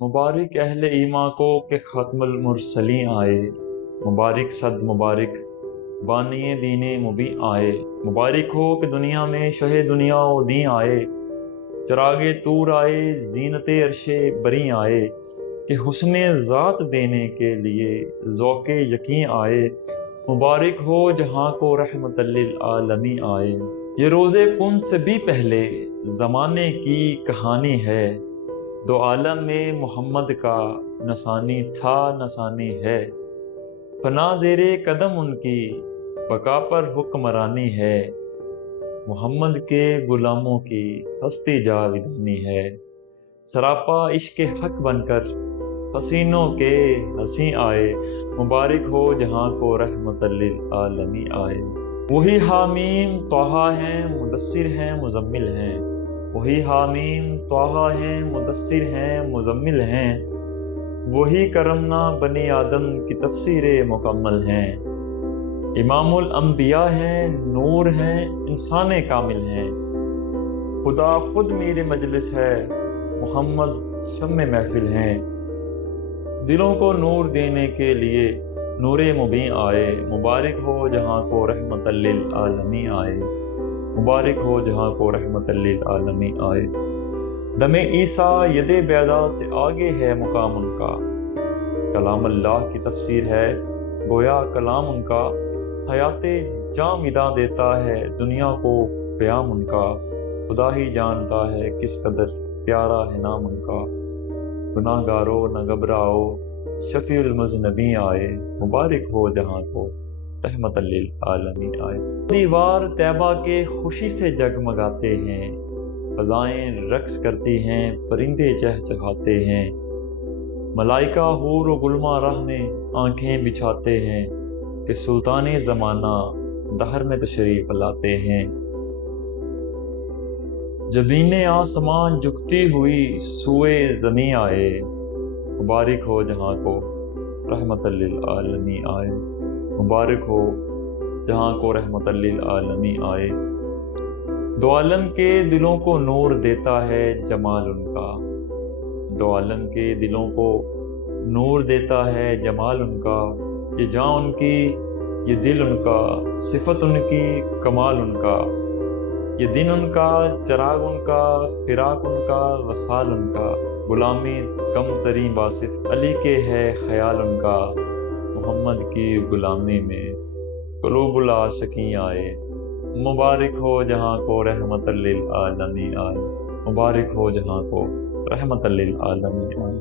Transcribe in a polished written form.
मुबारक अहले ईमा को के ख़त्मुल मुरसलीन आए। मुबारक सद मुबारक बानिए दीने मुबी आए। मुबारक हो कि दुनिया में शहे दुनिया ओ दी आए। चरागे तूर आए जीनते अरशे बरी आए। कि हुस्ने ज़ात देने के लिए ज़ौक़े यकीन आए। मुबारक हो जहाँ को रहमतल लिल आलमीन आए। ये रोज़े कुन से भी पहले ज़माने की कहानी है। दो आलम में मोहम्मद का नसानी था नसानी है। फना ज़ेरे कदम उनकी बका पर हुक्मरानी है। मोहम्मद के गुलामों की हस्ती जाविदानी है। सरापा इश्क हक बनकर हसीनों के हंसी आए। मुबारक हो जहाँ को रहमतल लिल आलमीन आए। वही हामीम तौहा हैं मुदस्सिर हैं मुज़म्मिल हैं। वही हामीम तौहा हैं मुदस्सिर हैं मुज़म्मिल हैं। वही करमना बनी आदम की तफसीर मुकम्मल हैं। इमामुल अंबिया हैं नूर हैं इंसान कामिल हैं। खुदा खुद मेरे मजलिस है मोहम्मद शम्मे महफिल हैं। दिलों को नूर देने के लिए नूरे मुबीन आए। मुबारक हो जहाँ को रहमतल लिल आलमीन आए। मुबारक हो जहाँ को रहमतल लिल आलमीन आए। दमे ईसा यदे बैदा से आगे है मुकाम उनका। कलाम अल्लाह की तफसीर है गोया कलाम उनका। हयाते जामिदा देता है दुनिया को प्याम उनका। खुदा ही जानता है किस कदर प्यारा है नाम उनका। गुनाहगारो न घबराओ शफीउल मुज़नबी आए। मुबारक हो जहाँ को रहमतल लिल आलमीन आए। दीवार तैबा के खुशी से जगमगाते हैं। फ़ज़ाएं रक्स करती हैं परिंदे चहचहाते हैं। मलाइका हूर व गुलमा राह में आंखें बिछाते हैं। कि सुल्ताने ज़माना दहर में तशरीफ़ लाते हैं। जबीने आसमान झुकती हुई सुए ज़मी आए। मुबारक हो जहाँ को रहमतल लिल आलमीन आए। मुबारक हो जहाँ को रहमतल लिल आलमीन आए। दो आलम के दिलों को नूर देता है जमाल उनका। दो आलम के दिलों को नूर देता है जमाल उनका। ये जान उनकी ये दिल उनका सिफत उनकी कमाल उनका। ये दिन उनका चराग उनका फिराक उनका वसाल उनका। गुलामी कम तरी बासिफ अली के है ख्याल उनका। मोहम्मद की गुलामी में क़ुलूबुल आशिकीन आए। मुबारक हो जहाँ को रहमतल लिल आलमीन आए। मुबारक हो जहाँ को रहमतल लिल आलमीन आए।